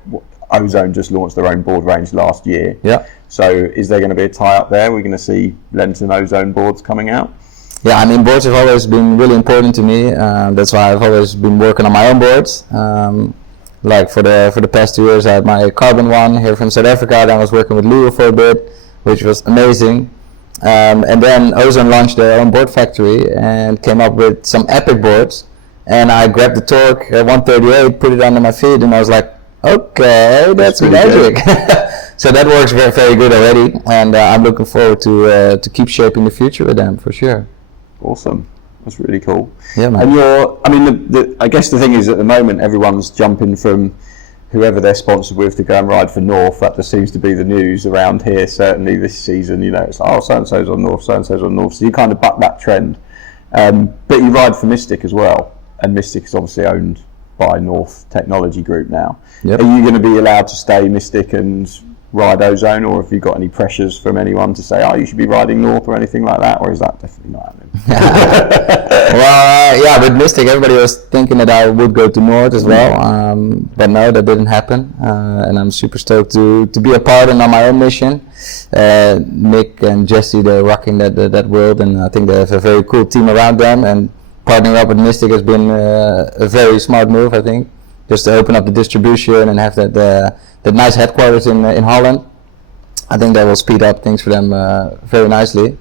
Ozone just launched their own board range last year. Yeah. So is there going to be a tie-up there? We're going to see Lenten Ozone boards coming out? Yeah, I mean, boards have always been really important to me. That's why I've always been working on my own boards. Like for the past 2 years, I had my carbon one here from South Africa. Then I was working with Lou for a bit, which was amazing. And then Ozone launched their own board factory and came up with some epic boards. And I grabbed the Torque 138, put it under my feet, and I was like, okay, that's magic. So that works very, very good already, and I'm looking forward to keep shaping the future with them for sure. Awesome. That's really cool. Yeah, man. And I guess the thing is at the moment everyone's jumping from whoever they're sponsored with to go and ride for North. That just seems to be the news around here, certainly this season. It's like, so-and-so's on North, so-and-so's on North. So you kind of buck that trend. But you ride for Mystic as well, and Mystic is obviously owned by North Technology Group now. Yep. Are you going to be allowed to stay Mystic and ride Ozone, or have you got any pressures from anyone to say, you should be riding North or anything like that, or is that definitely not happening? Well, with Mystic, everybody was thinking that I would go to North as well, but no, that didn't happen, and I'm super stoked to be a part and on my own mission. Nick and Jesse, they're rocking that world, and I think they have a very cool team around them, and partnering up with Mystic has been a very smart move, I think, just to open up the distribution and have that nice headquarters in Holland. I think that will speed up things for them very nicely.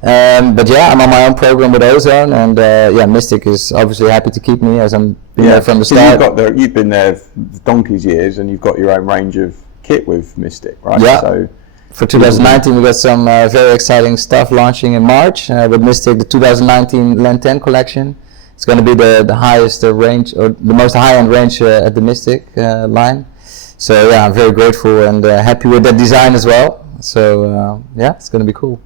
But yeah, I'm on my own program with Ozone, and Mystic is obviously happy to keep me as I'm been there from the start. You've been there for donkey's years, and you've got your own range of kit with Mystic, right? Yeah. So for 2019, we got some very exciting stuff launching in March with Mystic, the 2019 Lenten collection. It's going to be the highest range, or the most high-end range at the Mystic line. So yeah, I'm very grateful and happy with that design as well. So yeah, it's going to be cool.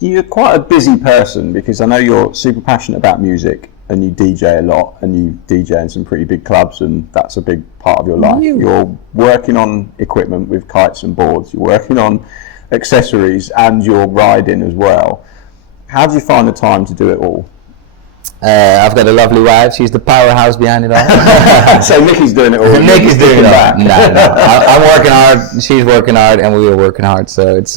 You're quite a busy person, because I know you're super passionate about music and you DJ a lot, and you DJ in some pretty big clubs, and that's a big part of your life. You're working on equipment with kites and boards, you're working on accessories, and you're riding as well. How do you find the time to do it all? I've got a lovely wife. She's the powerhouse behind it all. So Nikki's doing it all. Nikki's doing it all. No. I'm working hard. She's working hard, and we are working hard. So it's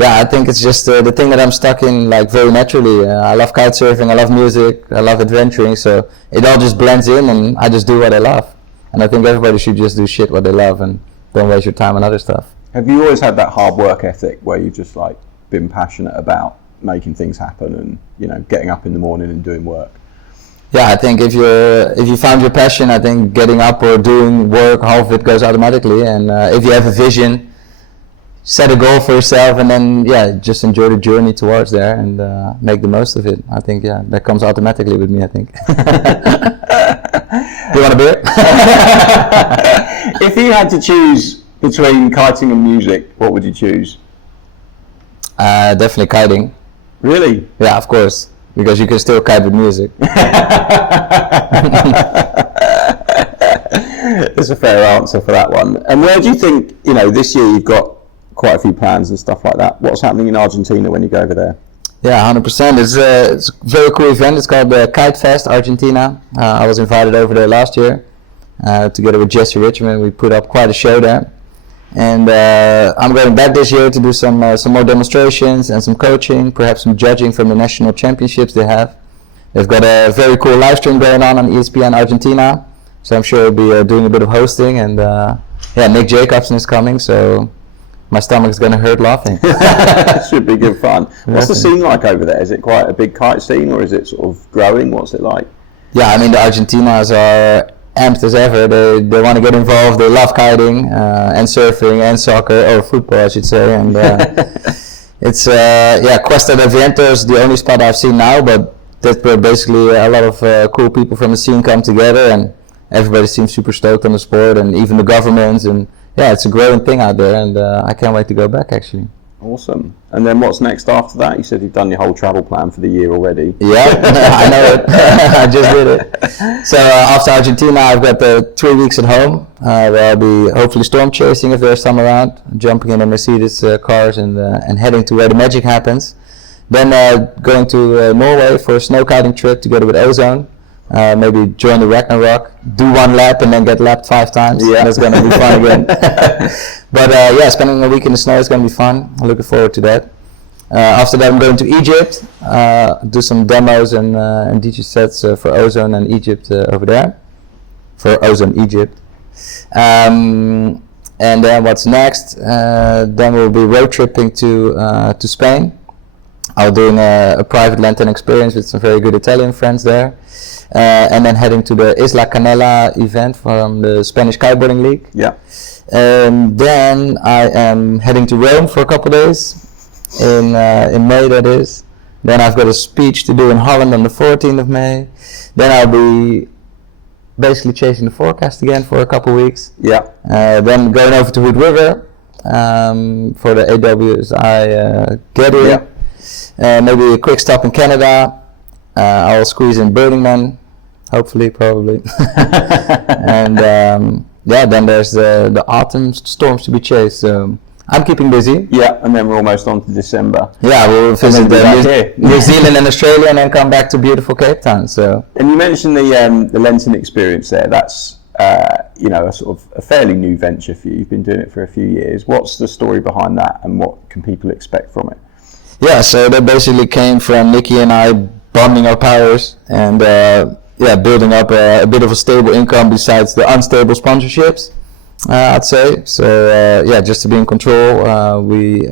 I think it's just the thing that I'm stuck in, like, very naturally. I love kite surfing. I love music. I love adventuring. So it all just blends in, and I just do what I love. And I think everybody should just do shit what they love and don't waste your time on other stuff. Have you always had that hard work ethic where you've just like been passionate about making things happen and, you know, getting up in the morning and doing work? Yeah, I think if you found your passion, I think getting up or doing work, half of it goes automatically. And if you have a vision, set a goal for yourself, and then just enjoy the journey towards there and make the most of it. I think that comes automatically with me, I think. Do you want a beer? If you had to choose between kiting and music, what would you choose? Definitely kiting. Really? Yeah, of course, because you can still kite with music. That's a fair answer for that one. And where do you think, you know, this year you've got quite a few plans and stuff like that. What's happening in Argentina when you go over there? Yeah, 100%. It's a very cool event. It's called the Kite Fest Argentina. I was invited over there last year. Together with Jesse Richmond, we put up quite a show there. And I'm going back this year to do some more demonstrations and some coaching, perhaps some judging from the national championships they have. They've got a very cool live stream going on ESPN Argentina. So I'm sure we'll be doing a bit of hosting. And Nick Jacobson is coming, so my stomach's going to hurt laughing. Should be good fun. What's the scene like over there? Is it quite a big kite scene, or is it sort of growing? What's it like? Yeah, I mean, the Argentinas are amped as ever. They want to get involved. They love kiting and surfing and soccer, or football, I should say. And it's Cuesta del Viento is the only spot I've seen now, but that's where basically a lot of cool people from the scene come together, and everybody seems super stoked on the sport, and even the governments, and it's a growing thing out there, and I can't wait to go back actually. Awesome. And then what's next after that? You said you've done your whole travel plan for the year already. Yeah, I know it. I just did it. So after Argentina, I've got 3 weeks at home where I'll be hopefully storm chasing if there's some around, jumping in the Mercedes cars and heading to where the magic happens. Then going to Norway for a snow kiting trip together with Ozone. Maybe join the Ragnarok, do one lap and then get lapped 5 times. Yeah. That's going to be fun again. But spending a week in the snow is going to be fun. I'm looking forward to that. After that, I'm going to Egypt, do some demos and DJ sets for Ozone and Egypt over there, for Ozone Egypt. And then what's next? Then we'll be road tripping to Spain. I'm doing a private Lenten experience with some very good Italian friends there. And then heading to the Isla Canela event from the Spanish Kiteboarding League. Yeah. And then I am heading to Rome for a couple of days in May, that is. Then I've got a speech to do in Holland on the 14th of May. Then I'll be basically chasing the forecast again for a couple of weeks. Yeah. Then going over to Hood River for the AWSI gathering. Yeah. Maybe a quick stop in Canada. I'll squeeze in Burning Man, hopefully, probably. And then there's the autumn storms to be chased. So I'm keeping busy. Yeah, and then we're almost on to December. Yeah, we'll visit New Zealand and Australia, and then come back to beautiful Cape Town. So. And you mentioned the Lenten experience there. That's a sort of a fairly new venture for you. You've been doing it for a few years. What's the story behind that, and what can people expect from it? Yeah, so that basically came from Nikki and I bonding our powers and building up a bit of a stable income besides the unstable sponsorships, I'd say. So just to be in control, we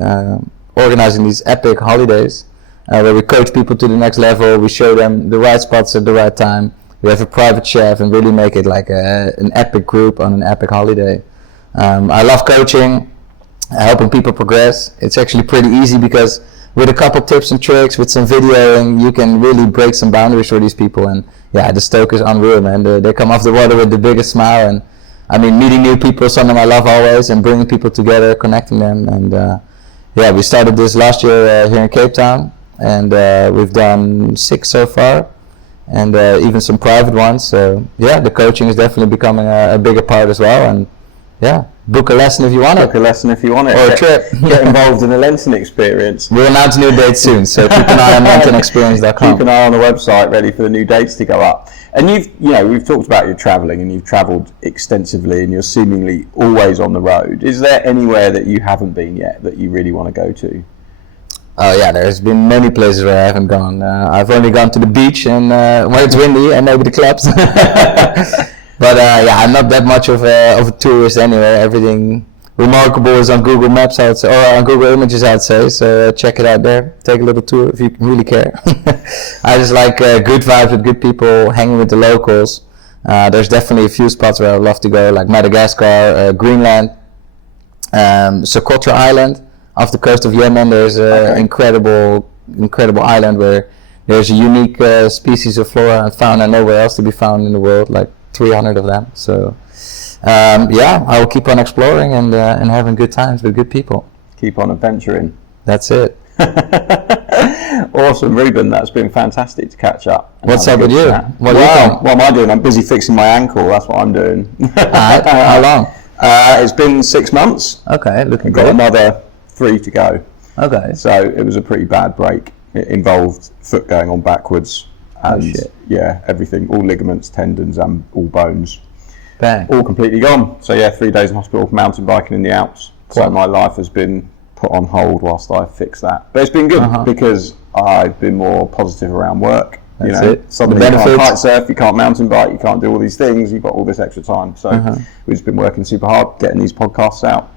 organizing these epic holidays where we coach people to the next level. We show them the right spots at the right time. We have a private chef and really make it like an epic group on an epic holiday. I love coaching, helping people progress. It's actually pretty easy because with a couple tips and tricks, with some videoing, you can really break some boundaries for these people. And the stoke is unreal, man. They come off the water with the biggest smile. And I mean, meeting new people is something I love always, and bringing people together, connecting them. And we started this last year here in Cape Town, and we've done 6 so far, and even some private ones. So the coaching is definitely becoming a bigger part as well. And book a lesson if you want it. Book a lesson if you want it. Or a trip. Get involved in the Lenten experience. We'll announce new dates soon, so keep an eye on lentenexperience.com. Keep an eye on the website, ready for the new dates to go up. And we've talked about your travelling, and you've travelled extensively, and you're seemingly always on the road. Is there anywhere that you haven't been yet that you really want to go to? Oh yeah, there's been many places where I haven't gone. I've only gone to the beach and when it's windy, and maybe the clubs. But I'm not that much of a tourist anyway. Everything Remarkable is on Google Maps, I'd say, or on Google Images, I'd say. So check it out there. Take a little tour if you really care. I just like good vibes with good people, hanging with the locals. There's definitely a few spots where I'd love to go, like Madagascar, Greenland, Socotra Island, off the coast of Yemen. There's an incredible island where there's a unique species of flora and fauna nowhere else to be found in the world, like 300 of them. So. I will keep on exploring and having good times with good people. Keep on adventuring. That's it. Awesome, Ruben. That's been fantastic to catch up. What's up with you? What am I doing? I'm busy fixing my ankle. That's what I'm doing. How long? It's been 6 months. Okay, looking good. Got another 3 to go. Okay. So it was a pretty bad break. It involved foot going on backwards. And everything, all ligaments, tendons, and all bones. Bang. All completely gone. So 3 days in hospital, mountain biking in the Alps. So my life has been put on hold whilst I fix that. But it's been good because I've been more positive around work. That's it. Suddenly you can't kite surf, you can't mountain bike, you can't do all these things. You've got all this extra time. So we've just been working super hard, getting these podcasts out,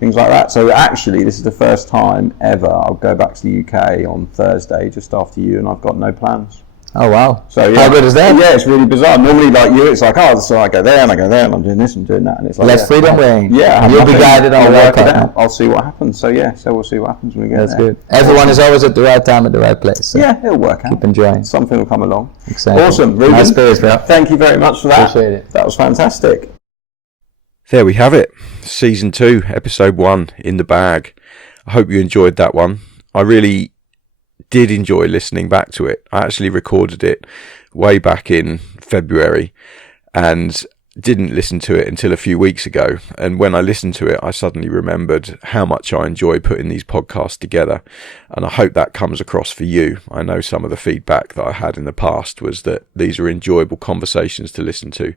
things like that. So actually, this is the first time ever I'll go back to the UK on Thursday, just after you, and I've got no plans. Oh wow! So how good is that? Yeah, it's really bizarre. Normally, like you, it's like, so I go there and I go there and I'm doing this and doing that, and it's like less freedom reign. Yeah, you'll be guided on the right path. I'll see what happens. So we'll see what happens when we get there. That's good. Everyone is always at the right time at the right place. So it'll work out. Keep enjoying. Something will come along. Exactly. Awesome, Ruben. Nice spirits, bro. Thank you very much for that. Appreciate it. That was fantastic. There we have it. Season 2, episode 1 in the bag. I hope you enjoyed that one. I really did enjoy listening back to it. I actually recorded it way back in February and didn't listen to it until a few weeks ago. And when I listened to it, I suddenly remembered how much I enjoy putting these podcasts together. And I hope that comes across for you. I know some of the feedback that I had in the past was that these are enjoyable conversations to listen to.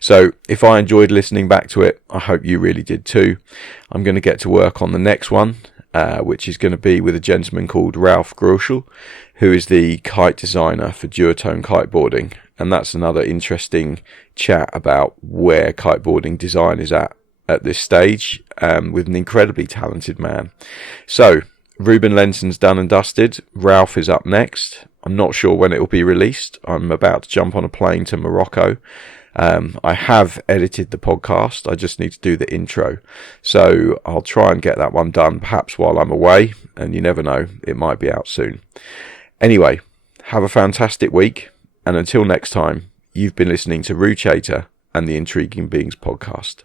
So if I enjoyed listening back to it, I hope you really did too. I'm going to get to work on the next one, which is going to be with a gentleman called Rou Chater, who is the kite designer for duotone kiteboarding. And that's another interesting chat about where kiteboarding design is at this stage, with an incredibly talented man. So, Ruben Lenten's done and dusted. Ralph is up next. I'm not sure when it will be released. I'm about to jump on a plane to Morocco. I have edited the podcast. I just need to do the intro. So I'll try and get that one done, perhaps while I'm away. And you never know, it might be out soon. Anyway, have a fantastic week. And until next time, you've been listening to Rou Chater and the Intriguing Beings podcast.